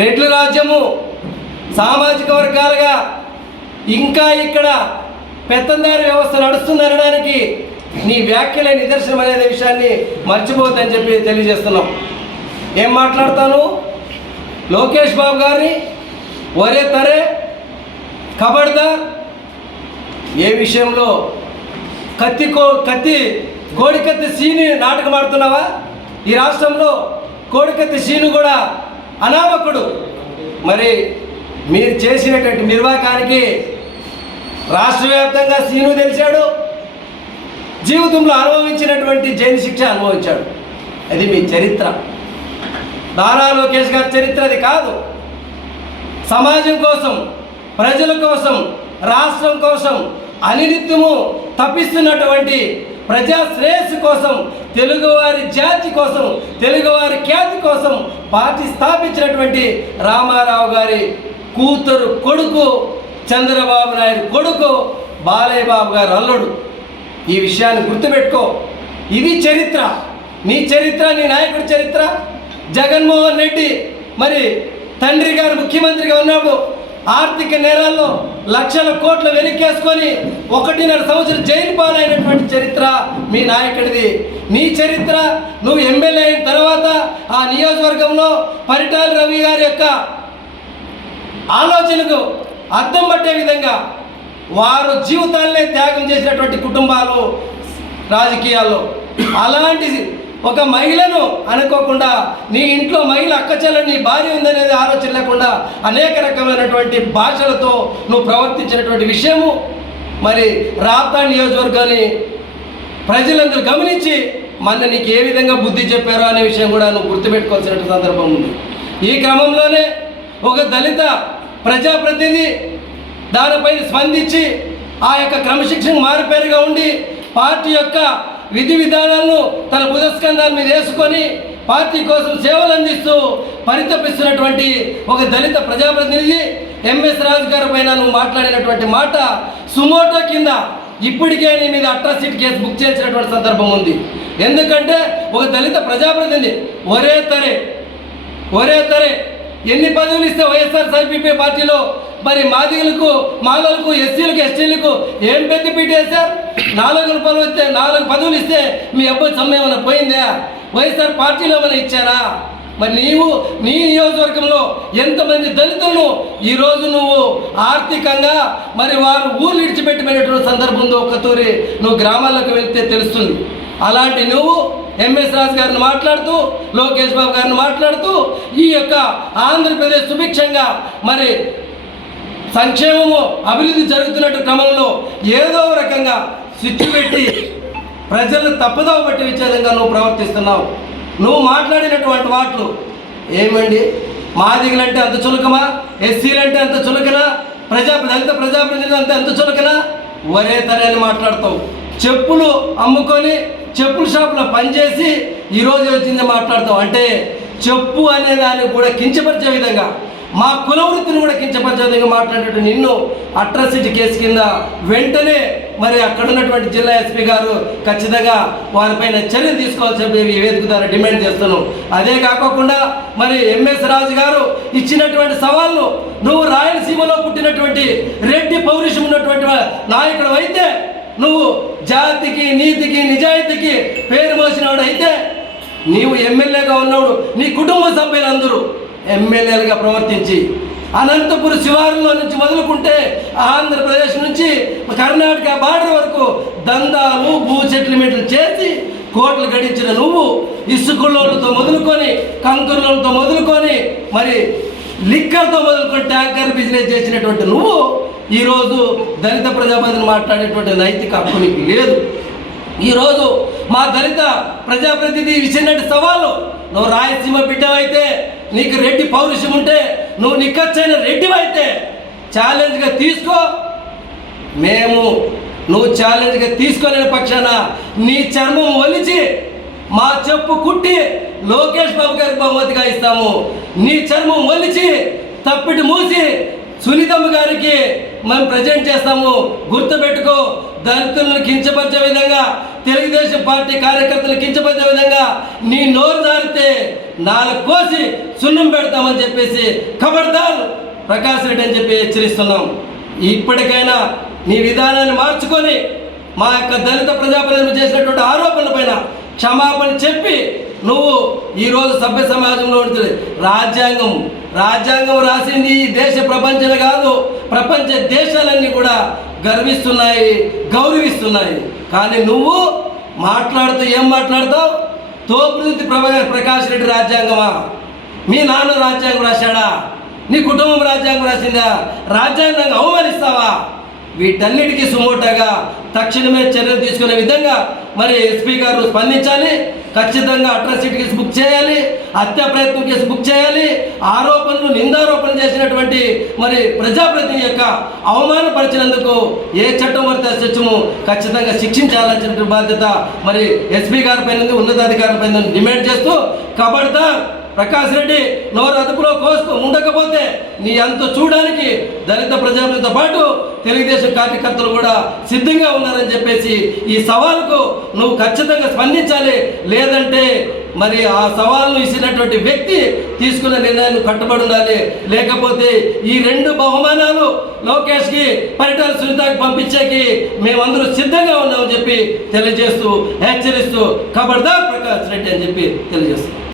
రెడ్ల రాజ్యము సామాజిక వర్గాలుగా ఇంకా ఇక్కడ పెత్తందారి వ్యవస్థ నడుస్తుందనడానికి నీ వ్యాఖ్యలే నిదర్శనం అనే విషయాన్ని మర్చిపోద్దని చెప్పి తెలియజేస్తున్నాం. ఏం మాట్లాడతాను? లోకేష్ బాబు గారిని ఒరే తరే ఖబర్దార్, ఏ విషయంలో కోడికత్తి సీని నాటకం ఆడుతున్నావా? ఈ రాష్ట్రంలో కోడికత్తి సీను కూడా అనామకుడు. మరి మీరు చేసినటువంటి నిర్వాకానికి రాష్ట్ర వ్యాప్తంగా సీను తెలిసాడు, జీవితంలో అనుభవించినటువంటి జైలు శిక్ష అనుభవించాడు. అది మీ చరిత్ర. నారా లోకేష్ గారి చరిత్ర అది కాదు. సమాజం కోసం, ప్రజల కోసం, రాష్ట్రం కోసం అనినిత్యము తప్పిస్తున్నటువంటి ప్రజా శ్రేయస్సు కోసం, తెలుగువారి జాతి కోసం, తెలుగువారి ఖ్యాతి కోసం పార్టీ స్థాపించినటువంటి రామారావు గారి కూతురు కొడుకు, చంద్రబాబు నాయుడు కొడుకు, బాలయ్య బాబు గారు అల్లుడు. ఈ విషయాన్ని గుర్తుపెట్టుకో. ఇది చరిత్ర, నీ చరిత్ర, నీ నాయకుడి చరిత్ర. జగన్మోహన్ రెడ్డి మరి తండ్రి గారు ముఖ్యమంత్రిగా ఉన్నప్పుడు ఆర్థిక నేరాల్లో లక్షల కోట్లు వెనక్కేసుకొని 1.5 సంవత్సరం జైలు పాలైనటువంటి చరిత్ర మీ నాయకుడిది. నీ చరిత్ర, నువ్వు ఎమ్మెల్యే అయిన తర్వాత ఆ నియోజకవర్గంలో పరిటాల రవి గారి యొక్క ఆలోచనకు అర్థం పట్టే విధంగా వారు జీవితాలనే త్యాగం చేసినటువంటి కుటుంబాలు రాజకీయాల్లో. అలాంటి ఒక మహిళను అనుకోకుండా, నీ ఇంట్లో మహిళ అక్కచెల్లని నీ భార్య ఉందనేది ఆలోచన లేకుండా అనేక రకమైనటువంటి భాషలతో నువ్వు ప్రవర్తించినటువంటి విషయము మరి రాప్తా నియోజకవర్గాన్ని ప్రజలందరూ గమనించి మన నీకు ఏ విధంగా బుద్ధి చెప్పారో అనే విషయం కూడా నువ్వు గుర్తుపెట్టుకోవాల్సిన సందర్భం ఉంది. ఈ క్రమంలోనే ఒక దళిత ప్రజాప్రతినిధి దానిపై స్పందించి ఆ యొక్క క్రమశిక్షణ మారుపేరుగా ఉండి పార్టీ యొక్క విధి విధానాలను తన భుజస్కంధాల మీద వేసుకొని పార్టీ కోసం సేవలు అందిస్తూ పరితపిస్తున్నటువంటి ఒక దళిత ప్రజాప్రతినిధి ఎంఎస్ రాజు గారి పైన నువ్వు మాట్లాడినటువంటి మాట సుమోటో కింద ఇప్పటికే నీ మీద అట్రాసిటీ కేసు బుక్ చేసినటువంటి సందర్భం ఉంది. ఎందుకంటే ఒక దళిత ప్రజాప్రతినిధి ఒరే తరే ఎన్ని పదవులు ఇస్తే వైఎస్ఆర్సీపీ పార్టీలో మరి మాదిగలకు, మాలలకు, ఎస్సీలకు, ఎస్టీలకు ఏం పెద్ద పీట వేశారు? 4 పదవులు ఇస్తే మీ అబ్బాయి సమ్మె ఏమైనా పోయిందా? వైఎస్ఆర్ పార్టీలో ఏమైనా ఇచ్చారా? మరి నీవు నీ నియోజకవర్గంలో ఎంతమంది దళితులను ఈరోజు నువ్వు ఆర్థికంగా మరి వారు ఊళ్ళు విడిచిపెట్టిపోయినటువంటి సందర్భంలో ఒక్కతూరి నువ్వు గ్రామాలకు వెళ్తే తెలుస్తుంది. అలాంటి నువ్వు ఎంఎస్ రాజు గారిని మాట్లాడుతూ, లోకేష్ బాబు గారిని మాట్లాడుతూ ఈ యొక్క ఆంధ్రప్రదేశ్ సుభిక్షంగా మరి సంక్షేమము అభివృద్ధి జరుగుతున్నట్టు క్రమంలో ఏదో రకంగా స్విచ్ పెట్టి ప్రజలను తప్పుదోవ పట్టి విచ్చేదంగా నువ్వు ప్రవర్తిస్తున్నావు. నువ్వు మాట్లాడినటువంటి మాటలు ఏమండి? మాదిగలంటే అంత చులకమా? ఎస్సీలంటే అంత చులకనా? దళిత ప్రజాప్రతినిధులు అంటే అంత చులకనా? ఒరే తరే అని మాట్లాడతావు. చెప్పులు అమ్ముకొని చెప్పుల షాపులో పనిచేసి ఈరోజు వచ్చింది మాట్లాడతావు. అంటే చెప్పు అనే దాన్ని కూడా కించపరిచే విధంగా, మా కుల వృత్తిని కూడా కించపరిచే విధంగా మాట్లాడేట్టు నిన్ను అట్రాసిటీ కేసు కింద వెంటనే మరి అక్కడ ఉన్నటువంటి జిల్లా ఎస్పీ గారు ఖచ్చితంగా వారిపైన చర్యలు తీసుకోవాల్సిన ఈ వేదిక ద్వారా డిమాండ్ చేస్తున్నాను. అదే కాకుండా మరి ఎంఎస్ రాజు గారు ఇచ్చినటువంటి సవాళ్ళు, నువ్వు రాయలసీమలో పుట్టినటువంటి రెడ్డి పౌరుషం ఉన్నటువంటి నాయకుడు అయితే, నువ్వు జాతికి, నీతికి, నిజాయితీకి పేరు మోసినవాడు అయితే, నీవు ఎమ్మెల్యేగా ఉన్నవాడు నీ కుటుంబ సభ్యులందరూ ఎమ్మెల్యేలుగా ప్రవర్తించి అనంతపురం శివారులో నుంచి మొదలుకుంటే ఆంధ్రప్రదేశ్ నుంచి కర్ణాటక బార్డర్ వరకు దందాలు, భూ సెటిల్మెంట్లు చేసి కోట్లు గడించిన నువ్వు ఇసుకలోలతో మొదలుకొని, కంకర్లతో మొదలుకొని, మరి లిక్కర్తో మొదలుకొని ట్యాంకర్ బిజినెస్ చేసినటువంటి నువ్వు ఈరోజు దళిత ప్రజాప్రతినిధులు మాట్లాడేటువంటి నైతిక హక్కు నీకు లేదు. ఈరోజు మా దళిత ప్రజాప్రతినిధి ఇచ్చినట్టు సవాలు, నువ్వు రాయలసీమ బిడ్డవైతే, నీకు రెడ్డి పౌరుషం ఉంటే, నువ్వు నిక్కచ్చైన రెడ్డివైతే ఛాలెంజ్గా తీసుకో. నువ్వు ఛాలెంజ్గా తీసుకోలేని పక్షాన నీ చర్మం ఒలిచి మా చెప్పు కుట్టి లోకేష్ బాబు గారికి బహుమతిగా ఇస్తాము. నీ చర్మం ఒలిచి తప్పిటి మూసి సునీతమ్మ గారికి మనం ప్రజెంట్ చేస్తాము. గుర్తుపెట్టుకో, దళితులను కించపరిచే విధంగా, తెలుగుదేశం పార్టీ కార్యకర్తలు కించపరిచే విధంగా నీ నోరు జారితే నాలుగు కోసి సున్నం పెడతామని చెప్పేసి ఖబర్దార్ ప్రకాష్ రెడ్డి అని చెప్పి హెచ్చరిస్తున్నాం. ఇప్పటికైనా నీ విధానాన్ని మార్చుకొని మా యొక్క దళిత ప్రజాప్రతినిధులు చేసినటువంటి ఆరోపణలపైన క్షమాపణ చెప్పి నువ్వు ఈరోజు సభ్య సమాజంలో ఉంటుంది. రాజ్యాంగం రాసింది ఈ దేశ ప్రపంచమే కాదు, ప్రపంచ దేశాలన్నీ కూడా గర్విస్తున్నాయి, గౌరవిస్తున్నాయి. కానీ నువ్వు ఏం మాట్లాడతావు? తోపునీతి ప్రకాష్ రెడ్డి రాజ్యాంగమా? మీ నాన్న రాజ్యాంగం రాశాడా? నీ కుటుంబం రాజ్యాంగం రాసిందా? రాజ్యాంగాన్ని అవమానిస్తావా? వీటన్నిటికీ సుమోటాగా తక్షణమే చర్యలు తీసుకునే విధంగా మరి ఎస్పీ గారు స్పందించాలి. ఖచ్చితంగా అట్రాసిటీ కేసు బుక్ చేయాలి, హత్యా ప్రయత్నం కేసు బుక్ చేయాలి. నిందారోపణలు చేసినటువంటి మరి ప్రజాప్రతినిధి యొక్క అవమానపరిచినందుకు ఏ చట్టం వర్త సత్యము ఖచ్చితంగా శిక్షించాల్సిన బాధ్యత మరి ఎస్పీ గారి పైన, ఉన్నతాధికారుల పైన డిమాండ్ చేస్తూ ఖబర్దార్ ప్రకాష్ రెడ్డి నోరు అదుపులో ఉండకపోతే నీ అంత చూడడానికి దళిత ప్రజలతో పాటు తెలుగుదేశం కార్యకర్తలు కూడా సిద్ధంగా ఉన్నారని చెప్పేసి ఈ సవాలుకు నువ్వు ఖచ్చితంగా స్పందించాలి. లేదంటే మరి ఆ సవాల్ను ఇచ్చినటువంటి వ్యక్తి తీసుకున్న నిర్ణయాన్ని కట్టుబడి ఉండాలి. లేకపోతే ఈ 2 బహుమానాలు లోకేష్కి, పరిటాల సునీతకి పంపించేకి మేమందరూ సిద్ధంగా ఉన్నామని చెప్పి తెలియజేస్తూ, హెచ్చరిస్తూ ఖబర్దార్ ప్రకాష్ రెడ్డి అని చెప్పి తెలియజేస్తాం.